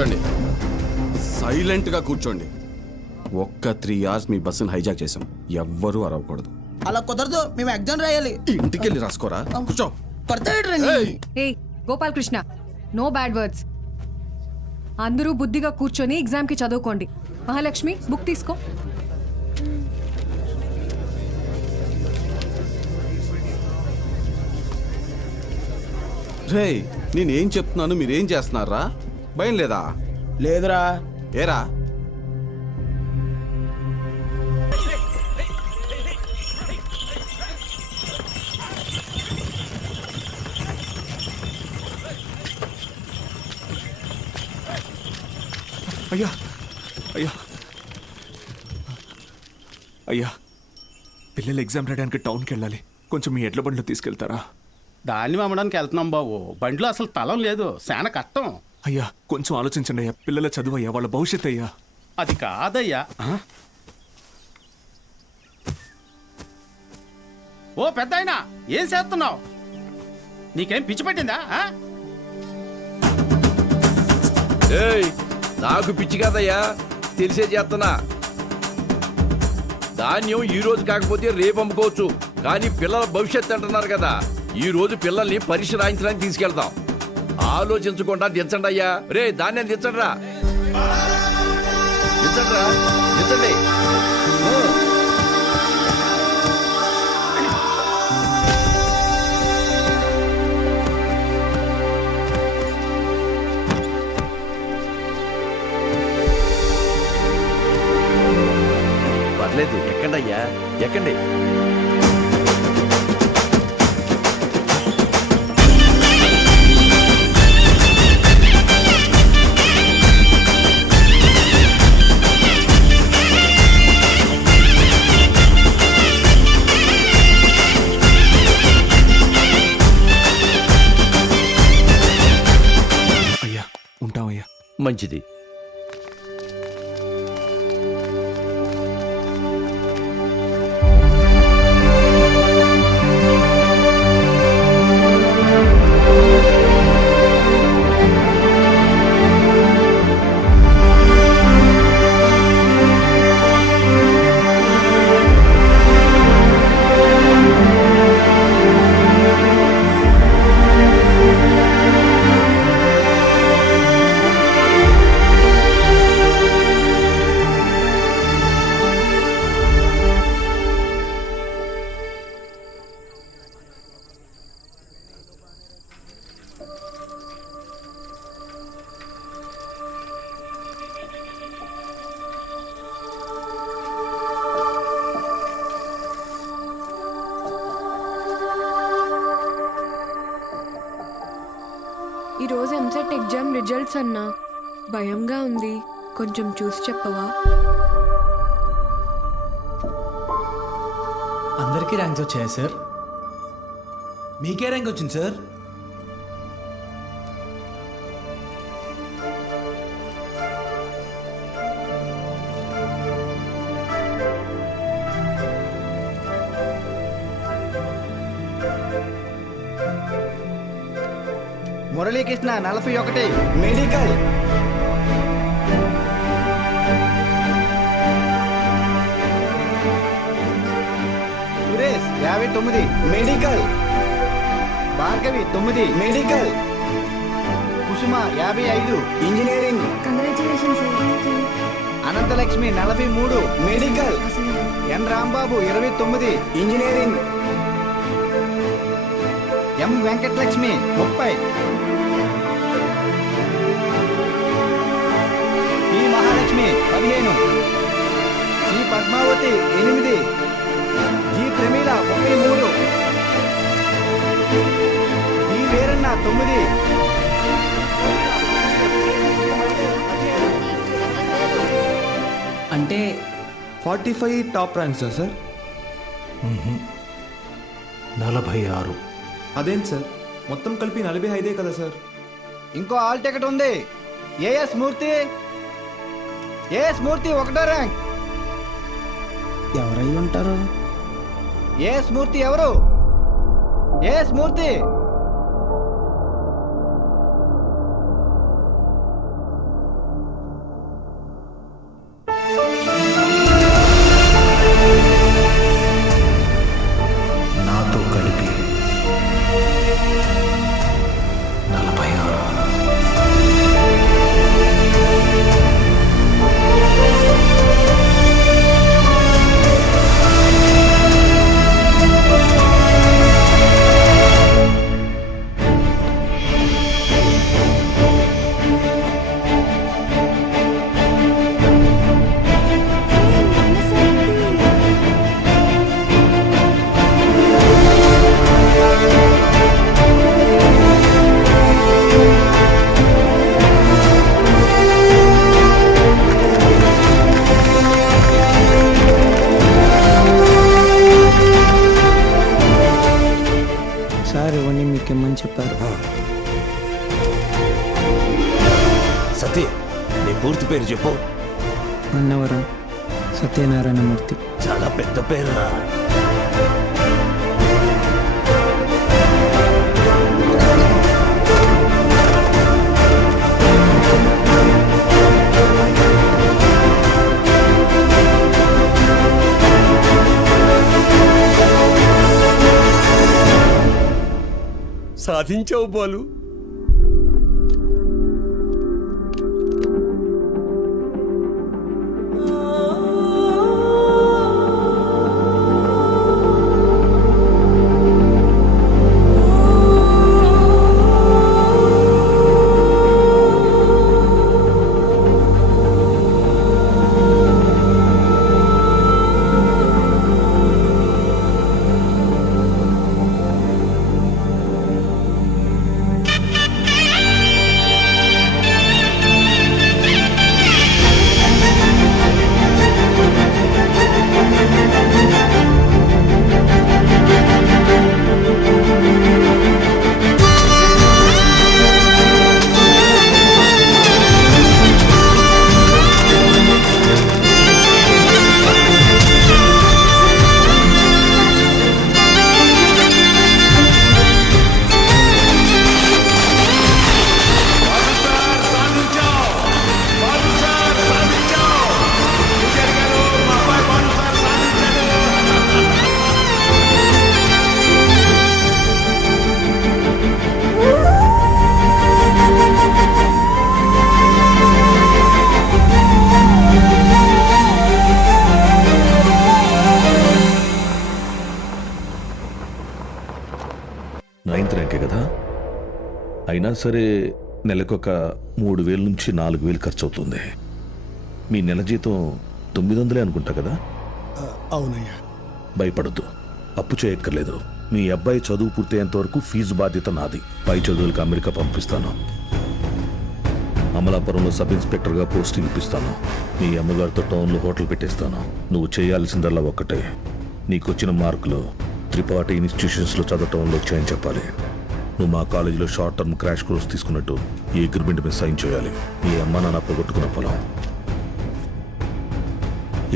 కూర్చోండి, సైలెంట్గా కూర్చోండి. ఒక్క 3 hours మీ బస్సును హైజాక్ చేసాం. ఎవ్వరూ అరవకూడదు. అలా కుదరదు, మేము ఎగ్జామ్ రాయాలి. ఇంటికి వెళ్ళి రాసుకోరా. కూర్చో. ఏయ్ Gopal Krishna, no bad words. అందరూ బుద్ధిగా కూర్చొని ఎగ్జామ్కి చదువుకోండి. మహాలక్ష్మి, బుక్ తీసుకో. రే, నేనేం చెప్తున్నాను మీరేం చేస్తున్నారా? భయం లేదా? లేదురా. ఏరా? అయ్యా అయ్యా అయ్యా, పిల్లలు ఎగ్జామ్ రాయడానికి టౌన్కి వెళ్ళాలి. కొంచెం మీ ఎడ్ల బండిలో తీసుకెళ్తారా? దాన్ని అమ్మడానికి వెళ్తున్నాం బాబు. బండిలో అసలు తలం లేదు, చాలా కష్టం. అయ్యా కొంచెం ఆలోచించండి అయ్యా. పిల్లల చదువు అయ్యా, వాళ్ళ భవిష్యత్ అయ్యా. అది కాదయ్యా. ఓ పెద్ద ఆయన, ఏం చేస్తున్నావు? నీకేం పిచ్చి పట్టిందా? నాకు పిచ్చి కాదయ్యా, తెలిసే చేస్తున్నా. ధాన్యం ఈ రోజు కాకపోతే రేపు అమ్ముకోవచ్చు, కానీ పిల్లల భవిష్యత్తు అంటున్నారు కదా. ఈ రోజు పిల్లల్ని పరీక్ష రాయించడానికి తీసుకెళ్తాం. ఆలోచించకుండా దించండి అయ్యా. రే, ధాన్యం దించండి రా, దించండి రా, దించండి. పర్లేదు, ఎక్కండి అయ్యా, ఎక్కండి. అయ్యా ఉంటామయ్యా. మంచిది. ఈరోజు ఎంసెట్ ఎగ్జామ్ రిజల్ట్స్ అన్నా, భయంగా ఉంది, కొంచెం చూసి చెప్పవా? అందరికీ ర్యాంక్స్ వచ్చాయా సార్? మీకే ర్యాంక్ వచ్చింది sir? Muralikrishna 41 medical. Suresh 59 medical. Bhargavi 9 medical. Kusuma 55 engineering. Ananthalakshmi 43 medical. N Rambabu 29 engineering. M Venkatalakshmi 30. E Mahalakshmi 15. C Padmavathi 8. G Pramila 33. E Veeranna 9. అంటే 45 టాప్ ర్యాంక్స్ సార్? 46. అదేంటి సార్, మొత్తం కలిపి 45 కదా సార్? ఇంకో ఆల్ టికెట్ ఉంది. ఏఎస్ మూర్తి. ఏఎస్ మూర్తి 1వ ర్యాంక్. ఎవరై ఉంటారు? ఏఎస్ మూర్తి ఎవరు? ఏఎస్ మూర్తి. స్వాతి నీ పూర్తి పేరు చెప్పు. అన్నవరం సత్యనారాయణమూర్తి. చాలా పెద్ద పేరురా. సాధించావు బాలు. నైన్త్ ర్యాంకే కదా, అయినా సరే నెలకొక 3,000 నుంచి 4,000 ఖర్చు అవుతుంది. మీ నెల జీతం 900 అనుకుంటా కదా? అవునయ్యా. భయపడద్దు, అప్పు చేయక్కర్లేదు. మీ అబ్బాయి చదువు పూర్తయ్యేంత వరకు ఫీజు బాధ్యత నాది. పై చదువులకు అమెరికా పంపిస్తాను. అమలాపురంలో సబ్ ఇన్స్పెక్టర్గా పోస్టింగ్ ఇప్పిస్తాను. మీ అమ్మగారితో టౌన్లో హోటల్ పెట్టేస్తాను. నువ్వు చేయాల్సిందల్లా ఒక్కటే, నీకొచ్చిన మార్కులు త్రిపాఠి ఇన్స్టిట్యూషన్స్లో చదవటంలో వచ్చాయని చెప్పాలి. నువ్వు మా కాలేజీలో షార్ట్ టర్మ్ క్రాష్ కోర్స్ తీసుకున్నట్టు ఈ అగ్రిమెంట్ మీద సైన్ చేయాలి. మీ అమ్మ నాన్న పోగొట్టుకున్న పొలం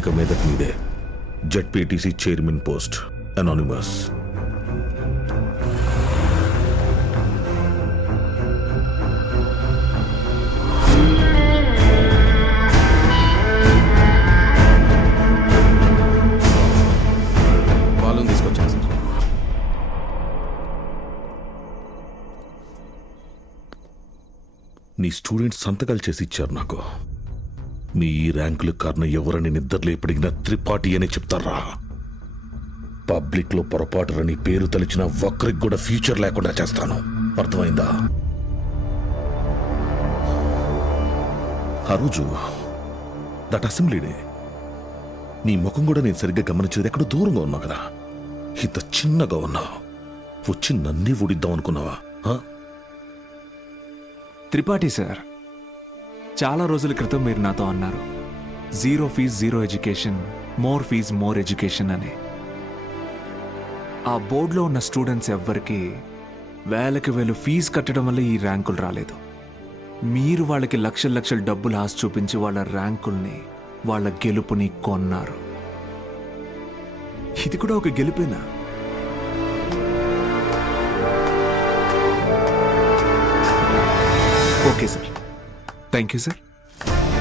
ఇక మీదట మీదే. ZPTC chairman post, anonymous. బాలుని తీసుకొచ్చాను సార్. నీ స్టూడెంట్స్ సంతకాలు చేసి ఇచ్చారు నాకు. మీ ఈ ర్యాంకులు కారణం ఎవరని నిద్రలేపడిగిన త్రిపాఠి అని చెప్తారా? పబ్లిక్లో పొరపాటురని పేరు తలిచిన ఒక్కరికి కూడా ఫ్యూచర్ లేకుండా చేస్తాను. అర్థమైందా? ఆ రోజు దట్ అసెంబ్లీ డే నీ ముఖం కూడా నేను సరిగ్గా గమనించేది. ఎక్కడో దూరంగా ఉన్నావు కదా, ఇంత చిన్నగా ఉన్నావు. వచ్చి నన్నే ఊడిద్దాం అనుకున్నావా? త్రిపాఠి సార్, చాలా రోజుల క్రితం మీరు నాతో అన్నారు, 0 fees 0 education, more fees more education అని. ఆ బోర్డులో ఉన్న స్టూడెంట్స్ ఎవ్వరికి వేలకి వేలు ఫీజు కట్టడం వల్ల ఈ ర్యాంకులు రాలేదు. మీరు వాళ్ళకి లక్షల లక్షల డబ్బులు ఆశ చూపించి వాళ్ళ ర్యాంకుల్ని, వాళ్ళ గెలుపుని కొన్నారు. ఇది కూడా ఒక గెలుపేనా? Okay sir, thank you sir.